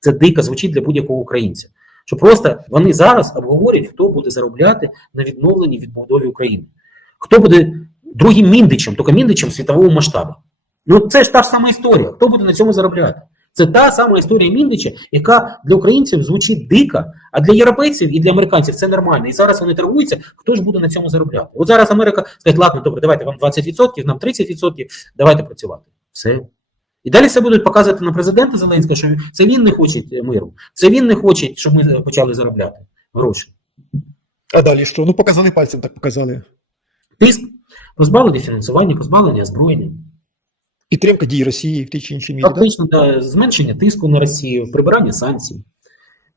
Це дико звучить для будь-якого українця. Що просто вони зараз обговорюють, хто буде заробляти на відновленні відбудові України. Хто буде другим міндичем, тільки міндичем світового масштабу. Ну це ж та ж сама історія. Хто буде на цьому заробляти? Це та сама історія Міндича, яка для українців звучить дико, а для європейців і для американців це нормально. І зараз вони торгуються, хто ж буде на цьому заробляти. От зараз Америка скаже, ладно, добре, давайте вам 20%, нам 30%, давайте працювати. Все. І далі все будуть показувати на президента Зеленського, що це він не хоче миру, це він не хоче, щоб ми почали заробляти гроші. А далі що? Ну показали пальцем, так показали. Тиск, позбавлення фінансування, позбавлення озброєння. Підтримка дій Росії в тій чи іншій мірі. Фактично, да, зменшення тиску на Росію, прибирання санкцій,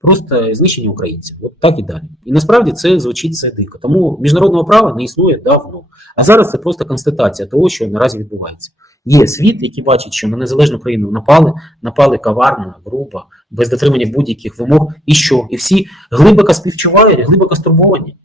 просто знищення українців. От так і далі. І насправді це звучить це дико. Тому міжнародного права не існує давно. А зараз це просто констатація того, що наразі відбувається. Є світ, який бачить, що на незалежну країну напали, напали коварно, грубо, без дотримання будь-яких вимог. І що? І всі глибоко співчувають, глибоко стурбовані.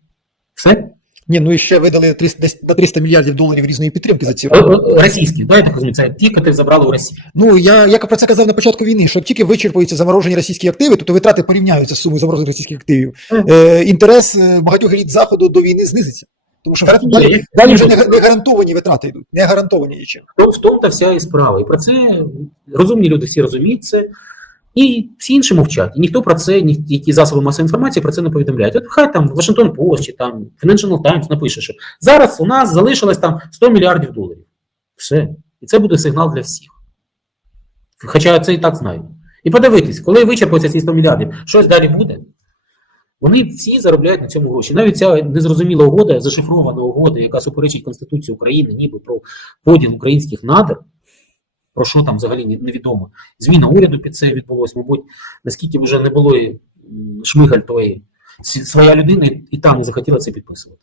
Все? Ні, ну і ще видали 300, десь на 300 мільярдів доларів різної підтримки за ці роки. Російські, да, я так розумію, це ті, які забрали у Росії. Ну я як про це казав на початку війни, що тільки вичерпуються заморожені російські активи, то витрати порівняються з сумою заморожених російських активів. Мгм. Е, інтерес е, багатьох еліт заходу до війни знизиться. Тому що далі, далі вже не, не гарантовані витрати йдуть, не гарантовані нічим. В тому- В тому та вся і справа. І про це розумні люди всі розуміють це, і всі інші мовчать. І ніхто про це, ні, які засоби масової інформації про це не повідомляють. От хай там Вашингтон Post чи там Financial Times напише, що зараз у нас залишилось там 100 мільярдів доларів. Все. І це буде сигнал для всіх. Хоча це і так знають. І подивитись, коли вичерпуються ці 100 мільярдів, щось далі буде. Вони всі заробляють на цьому гроші. Навіть ця незрозуміла угода, зашифрована угода, яка суперечить Конституції України, ніби про поділ українських надр, про що там взагалі невідомо. Зміна уряду під це відбулось, мабуть, наскільки вже не було шмигаль Сі- своя людина і- там не захотіла це підписувати.